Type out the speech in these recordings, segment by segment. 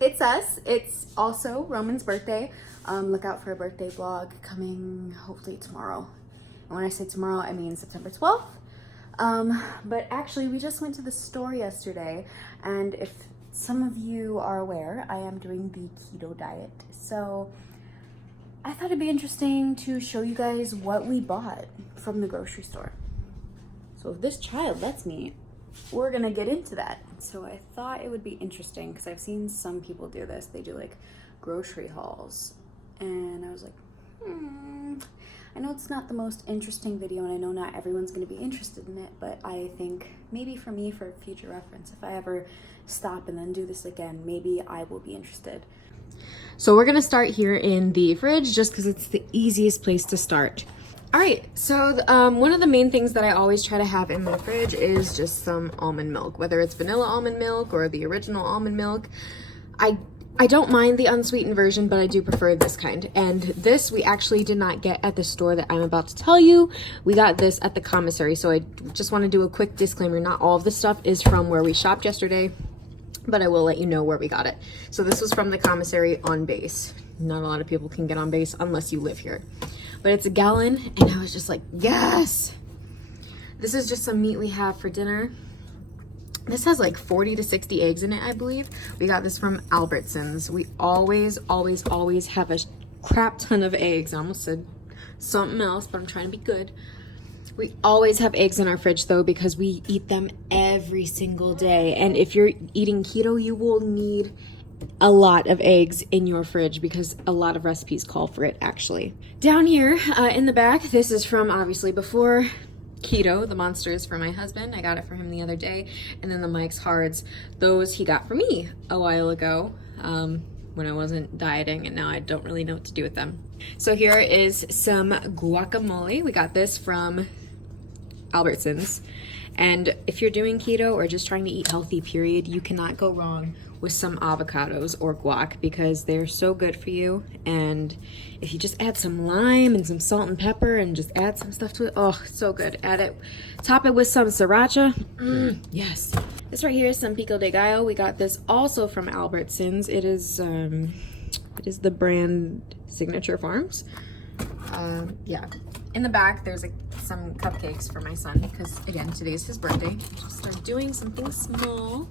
it's us. It's also Roman's birthday. Look out for a birthday vlog coming hopefully tomorrow. And when I say tomorrow, I mean September 12th. But actually we just went to the store yesterday, and if some of you are aware, I am doing the keto diet. So I thought it'd be interesting to show you guys what we bought from the grocery store. So if this child lets me, we're gonna get into that. So I thought it would be interesting because I've seen some people do this. They do like grocery hauls, and I was like, I know it's not the most interesting video, and I know not everyone's gonna be interested in it, but I think maybe for me, for future reference, if I ever stop and then do this again, maybe I will be interested. So we're gonna start here in the fridge just because it's the easiest place to start. All right, so one of the main things that I always try to have in my fridge is just some almond milk, whether it's vanilla almond milk or the original almond milk. I don't mind the unsweetened version, but I do prefer this kind. And this we actually did not get at the store that I'm about to tell you. We got this at the Commissary. So I just want to do a quick disclaimer. Not all of this stuff is from where we shopped yesterday, but I will let you know where we got it. So this was from the Commissary on base. Not a lot of people can get on base unless you live here. But it's a gallon, and I was just like, yes! This is just some meat we have for dinner. This has like 40 to 60 eggs in it, I believe. We got this from Albertsons. We always have a crap ton of eggs. I almost said something else, but I'm trying to be good. We always have eggs in our fridge though, because we eat them every single day. And if you're eating keto, you will need a lot of eggs in your fridge because a lot of recipes call for it actually. Down here in the back, this is from obviously before keto, the Monsters for my husband. I got it for him the other day. And then the Mike's Hards, those he got for me a while ago when I wasn't dieting, and now I don't really know what to do with them. So here is some guacamole. We got this from Albertsons. And if you're doing keto or just trying to eat healthy, period, you cannot go wrong with some avocados or guac because they're so good for you. And if you just add some lime and some salt and pepper and just add some stuff to it, oh, so good. Add it, top it with some sriracha. Yes. This right here is some pico de gallo. We got this also from Albertsons. It is the brand Signature Farms. Yeah. In the back, there's some cupcakes for my son because, again, today's his birthday. Just start doing something small.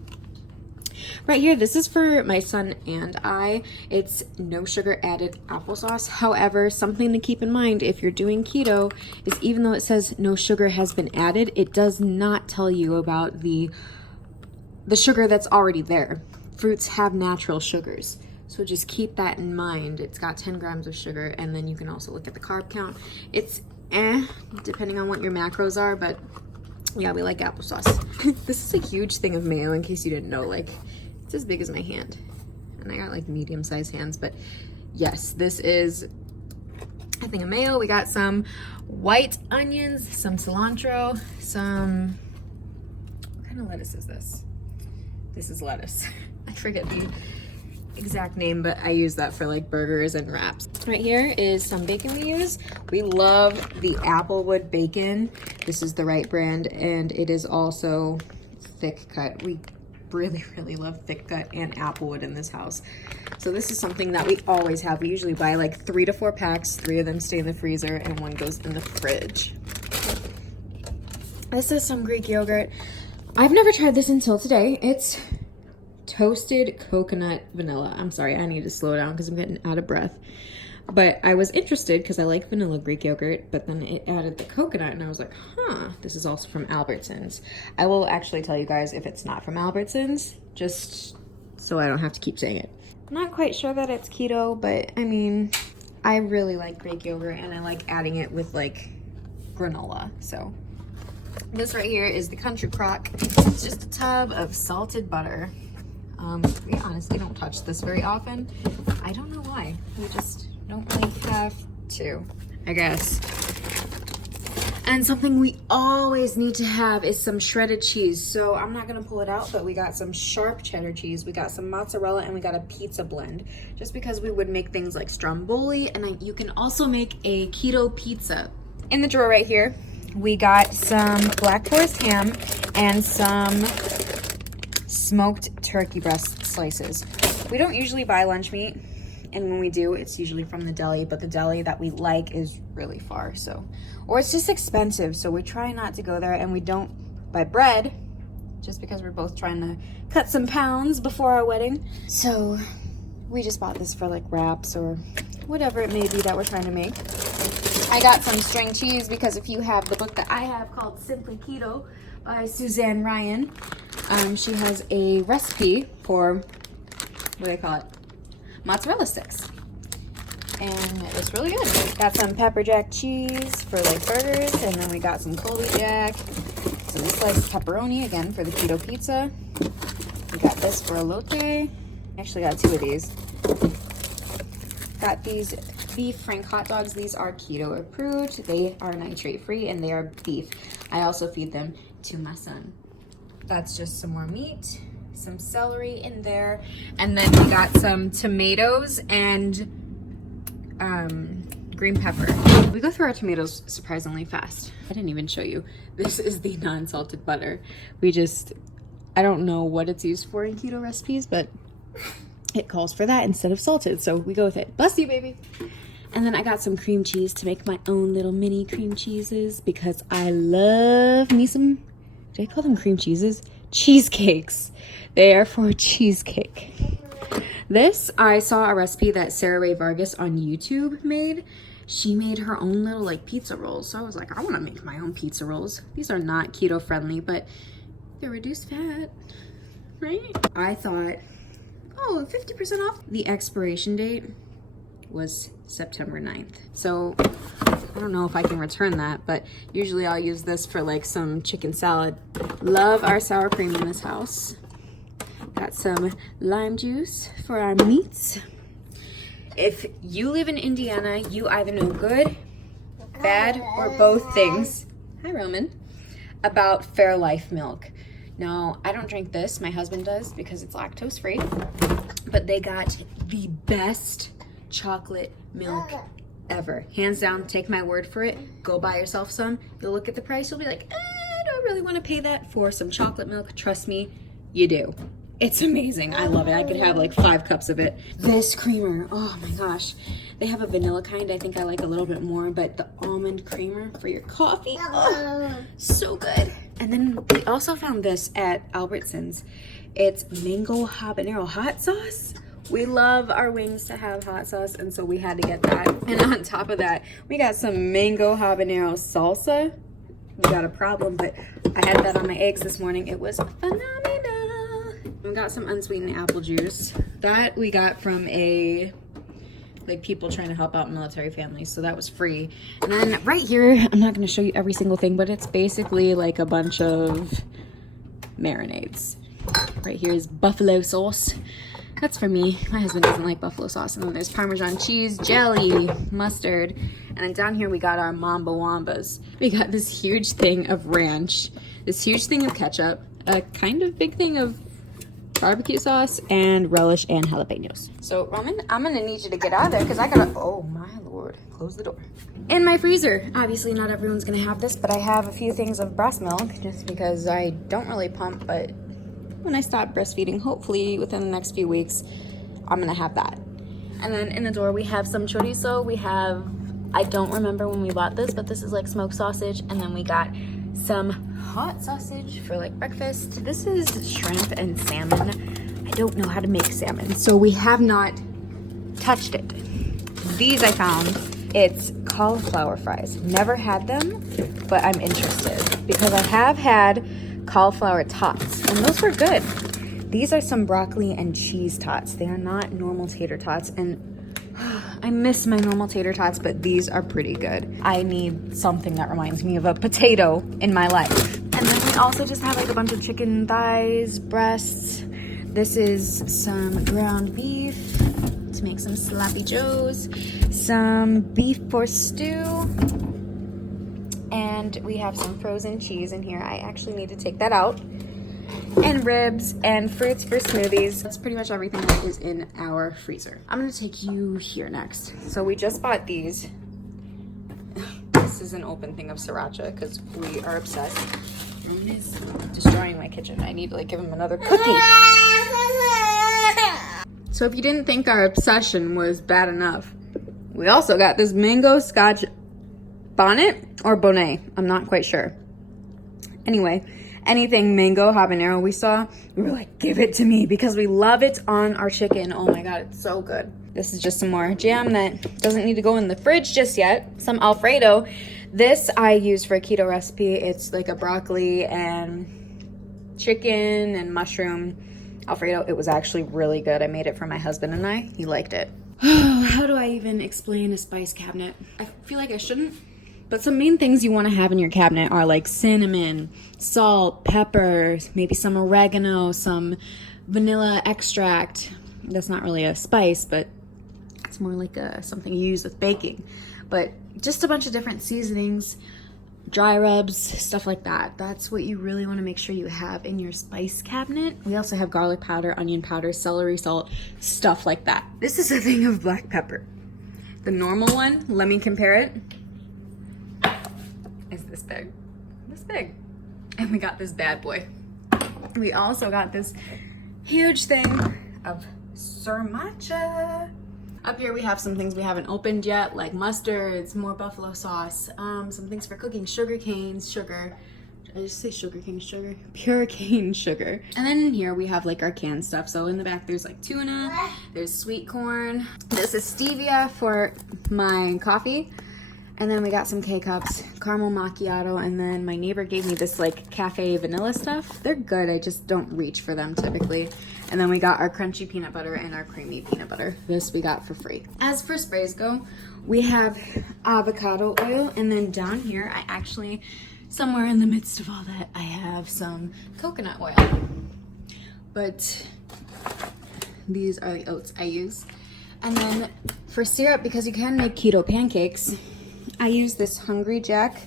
Right here, this is for my son and I. It's no sugar added applesauce. However, something to keep in mind if you're doing keto is even though it says no sugar has been added, it does not tell you about the sugar that's already there. Fruits have natural sugars. So just keep that in mind. It's got 10 grams of sugar, and then you can also look at the carb count. It's depending on what your macros are, but yeah, we like applesauce. This is a huge thing of mayo, in case you didn't know. Like, it's as big as my hand. And I got like medium-sized hands, but yes, this is a thing of mayo. We got some white onions, some cilantro, what kind of lettuce is this? This is lettuce. I forget the exact name, but I use that for like burgers and wraps. Right here is some bacon we use. We love the Applewood bacon. This is the right brand, and it is also thick cut. We really love thick cut and Applewood in this house. So this is something that we always have. We usually buy like 3 to 4 packs. 3 of them stay in the freezer and 1 goes in the fridge. This is some Greek yogurt. I've never tried this until today. It's toasted coconut vanilla. I'm sorry, I need to slow down because I'm getting out of breath. But I was interested because I like vanilla Greek yogurt, but then it added the coconut and I was like, huh, this is also from Albertsons. I will actually tell you guys if it's not from Albertsons, just so I don't have to keep saying it. I'm not quite sure that it's keto, but I mean, I really like Greek yogurt and I like adding it with like granola. So this right here is the Country Crock. It's just a tub of salted butter. We honestly don't touch this very often. I don't know why. We just don't really have to, I guess. And something we always need to have is some shredded cheese. So I'm not gonna pull it out, but we got some sharp cheddar cheese, we got some mozzarella, and we got a pizza blend. Just because we would make things like stromboli, and you can also make a keto pizza. In the drawer right here, we got some Black Forest ham and some smoked turkey breast slices. We don't usually buy lunch meat, and when we do, it's usually from the deli, but the deli that we like is really far, so, or it's just expensive, so we try not to go there, and we don't buy bread, just because we're both trying to cut some pounds before our wedding. So we just bought this for like wraps or whatever it may be that we're trying to make. I got some string cheese because if you have the book that I have called Simply Keto by Suzanne Ryan, she has a recipe for, what do they call it? Mozzarella sticks. And it's really good. Got some pepper jack cheese for like burgers, and then we got some Colby Jack, some sliced pepperoni again for the keto pizza. We got this for elote. Actually got 2 of these. Got these beef frank hot dogs. These are keto approved. They are nitrate free and they are beef. I also feed them to my son. That's just some more meat, some celery in there, and then we got some tomatoes and green pepper. We go through our tomatoes surprisingly fast. I didn't even show you. This is the non-salted butter. I don't know what it's used for in keto recipes, but it calls for that instead of salted, so we go with it. Bless you, baby. And then I got some cream cheese to make my own little mini cream cheeses because I love me some, do I call them cream cheeses? Cheesecakes. They are for cheesecake. This, I saw a recipe that Sarah Ray Vargas on YouTube made. She made her own little like pizza rolls. So I was like, I want to make my own pizza rolls. These are not keto friendly, but they're reduced fat, right? I thought, oh, 50% off. The expiration date was September 9th. So I don't know if I can return that, but usually I'll use this for like some chicken salad. Love our sour cream in this house. Got some lime juice for our meats. If you live in Indiana, you either know good, bad, or both things, hi Roman, about Fairlife milk. Now, I don't drink this, my husband does because it's lactose free, but they got the best chocolate milk ever. Hands down, take my word for it. Go buy yourself some. You'll look at the price, you'll be like, I don't really want to pay that for some chocolate milk. Trust me, you do. It's amazing. I love it. I could have like 5 cups of it. This creamer, oh my gosh. They have a vanilla kind I think I like a little bit more, but the almond creamer for your coffee, oh, so good. And then we also found this at Albertsons. It's mango habanero hot sauce. We love our wings to have hot sauce, and so we had to get that. And on top of that, we got some mango habanero salsa. We got a problem, but I had that on my eggs this morning. It was phenomenal. We got some unsweetened apple juice. That we got from like people trying to help out military families, so that was free. And then right here, I'm not going to show you every single thing, but it's basically like a bunch of marinades. Right here is buffalo sauce. That's for me. My husband doesn't like buffalo sauce. And then there's Parmesan cheese, jelly, mustard. And then down here we got our Mamba Wambas. We got this huge thing of ranch, this huge thing of ketchup, a kind of big thing of barbecue sauce, and relish and jalapenos. So Roman, I'm gonna need you to get out of there because I gotta, oh my Lord, close the door. In my freezer, obviously not everyone's gonna have this, but I have a few things of breast milk just because I don't really pump, but when I stop breastfeeding, hopefully within the next few weeks, I'm gonna have that. And then in the door, we have some chorizo. We have, I don't remember when we bought this, but this is like smoked sausage. And then we got some hot sausage for like breakfast. This is shrimp and salmon. I don't know how to make salmon, so we have not touched it. These I found, it's cauliflower fries. Never had them, but I'm interested because I have had cauliflower tots and those were good. These are some broccoli and cheese tots. They are not normal tater tots, and I miss my normal tater tots, but these are pretty good. I need something that reminds me of a potato in my life. And then we also just have like a bunch of chicken thighs, breasts. This is some ground beef to make some sloppy joes, some beef for stew, and we have some frozen cheese in here. I actually need to take that out. And ribs and fruits for smoothies. That's pretty much everything that is in our freezer. I'm gonna take you here next. So we just bought these. This is an open thing of sriracha because we are obsessed. Roman is destroying my kitchen. I need to like give him another cookie. So if you didn't think our obsession was bad enough, we also got this mango scotch bonnet or bonnet. I'm not quite sure. Anyway, anything mango habanero we saw, we were like, give it to me because we love it on our chicken. Oh my God, it's so good. This is just some more jam that doesn't need to go in the fridge just yet. Some Alfredo. This I use for a keto recipe. It's like a broccoli and chicken and mushroom Alfredo. It was actually really good. I made it for my husband and I. He liked it. How do I even explain a spice cabinet? I feel like I shouldn't. But some main things you want to have in your cabinet are like cinnamon, salt, pepper, maybe some oregano, some vanilla extract. That's not really a spice, but it's more like something you use with baking. But just a bunch of different seasonings, dry rubs, stuff like that. That's what you really want to make sure you have in your spice cabinet. We also have garlic powder, onion powder, celery salt, stuff like that. This is a thing of black pepper. The normal one, let me compare it, is this big. This big. And we got this bad boy. We also got this huge thing of sriracha. Up here we have some things we haven't opened yet, like mustards, more buffalo sauce, some things for cooking, sugar canes, sugar. Did I just say sugar cane sugar? Pure cane sugar. And then in here we have like our canned stuff. So in the back there's like tuna, there's sweet corn. This is stevia for my coffee. And then we got some K-Cups, caramel macchiato, and then my neighbor gave me this like cafe vanilla stuff. They're good, I just don't reach for them typically. And then we got our crunchy peanut butter and our creamy peanut butter. This we got for free. As for sprays go, we have avocado oil, and then down here, I actually, somewhere in the midst of all that, I have some coconut oil. But these are the oats I use. And then for syrup, because you can make keto pancakes, I use this Hungry Jack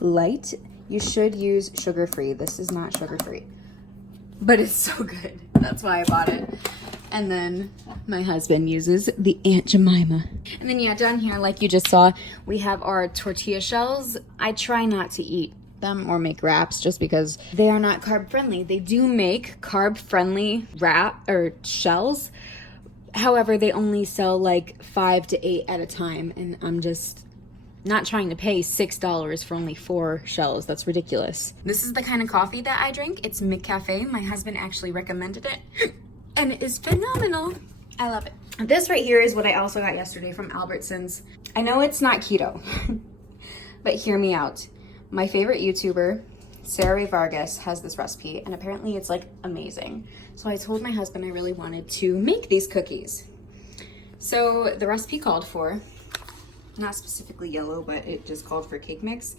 Light. You should use sugar-free. This is not sugar-free, but it's so good. That's why I bought it. And then my husband uses the Aunt Jemima. And then yeah, down here, like you just saw, we have our tortilla shells. I try not to eat them or make wraps just because they are not carb friendly. They do make carb friendly wrap or shells. However, they only sell like 5 to 8 at a time, and I'm just not trying to pay $6 for only 4 shells. That's ridiculous. This is the kind of coffee that I drink. It's McCafe. My husband actually recommended it and it is phenomenal. I love it. This right here is what I also got yesterday from Albertsons. I know it's not keto, but hear me out. My favorite YouTuber, Sarah Vargas, has this recipe and apparently it's like amazing. So I told my husband I really wanted to make these cookies. So the recipe called for, not specifically yellow, but it just called for cake mix,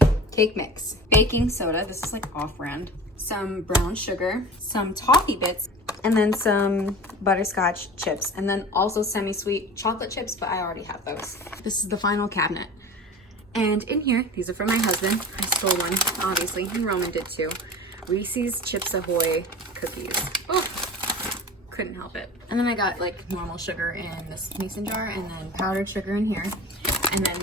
baking soda, this is like off-brand, some brown sugar, some toffee bits, and then some butterscotch chips, and then also semi-sweet chocolate chips, but I already have those. This is the final cabinet. And in here, these are for my husband. I stole one, obviously, and Roman did too. Reese's Chips Ahoy cookies. Oh, couldn't help it. And then I got like normal sugar in this mason jar, and then powdered sugar in here. And then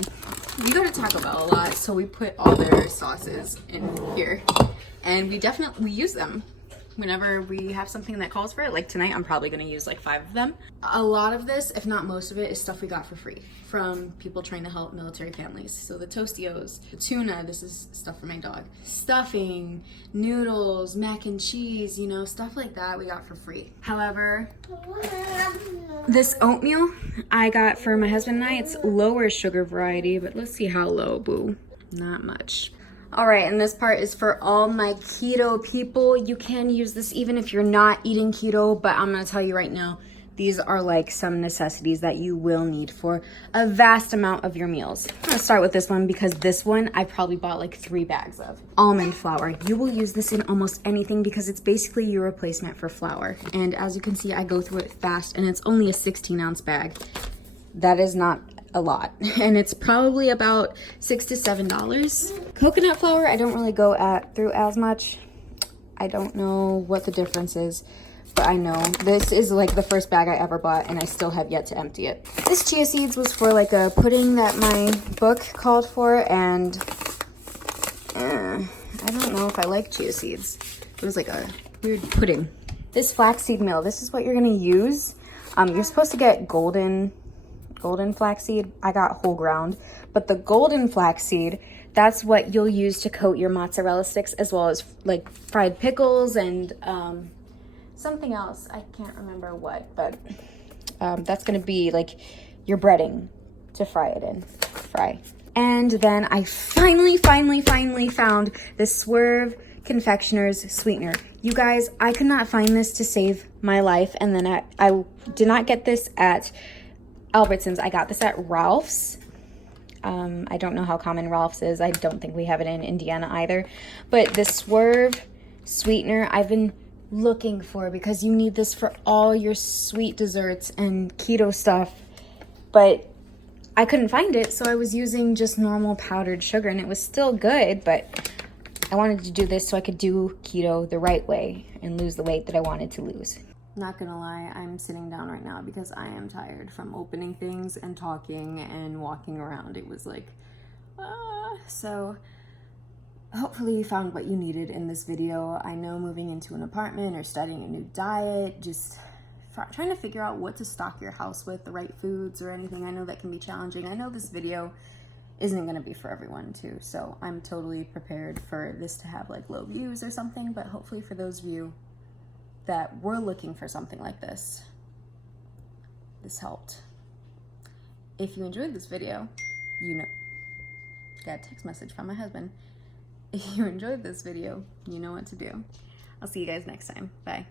we go to Taco Bell a lot, so we put all their sauces in here. And we use them whenever we have something that calls for it. Like tonight, I'm probably gonna use like 5 of them. A lot of this, if not most of it, is stuff we got for free from people trying to help military families. So the Tostios, the tuna, this is stuff for my dog. Stuffing, noodles, mac and cheese, you know, stuff like that we got for free. However, this oatmeal I got for my husband and I, it's lower sugar variety, but let's see how low, boo. Not much. All right, and this part is for all my keto people. You can use this even if you're not eating keto, but I'm gonna tell you right now, these are like some necessities that you will need for a vast amount of your meals. I'm gonna start with this one because this one I probably bought like 3 bags of. Almond flour. You will use this in almost anything because it's basically your replacement for flour. And as you can see, I go through it fast, and it's only a 16-ounce bag. That is not a lot, and it's probably about $6 to $7. Coconut flour I don't really go through as much. I don't know what the difference is, but I know this is like the first bag I ever bought, and I still have yet to empty it. This chia seeds was for like a pudding that my book called for, and I don't know if I like chia seeds. It was like a weird pudding. This flaxseed meal, this is what you're gonna use. You're supposed to get golden flaxseed. I got whole ground, but the golden flaxseed, that's what you'll use to coat your mozzarella sticks, as well as like fried pickles and something else. I can't remember what, but that's gonna be like your breading to fry. And then I finally found the Swerve Confectioners sweetener. You guys, I could not find this to save my life. And then I did not get this at Albertsons. I got this at Ralph's. I don't know how common Ralph's is. I don't think we have it in Indiana either. But the Swerve sweetener I've been looking for, because you need this for all your sweet desserts and keto stuff. But I couldn't find it, so I was using just normal powdered sugar, and it was still good, but I wanted to do this so I could do keto the right way and lose the weight that I wanted to lose. Not gonna lie, I'm sitting down right now because I am tired from opening things and talking and walking around. It was like, so hopefully you found what you needed in this video. I know moving into an apartment or studying a new diet, just trying to figure out what to stock your house with, the right foods or anything, I know that can be challenging. I know this video isn't going to be for everyone too, so I'm totally prepared for this to have like low views or something, but hopefully for those of you that were looking for something like this helped. If you enjoyed this video, you know, got a text message from my husband. If you enjoyed this video, you know what to do. I'll see you guys next time. Bye.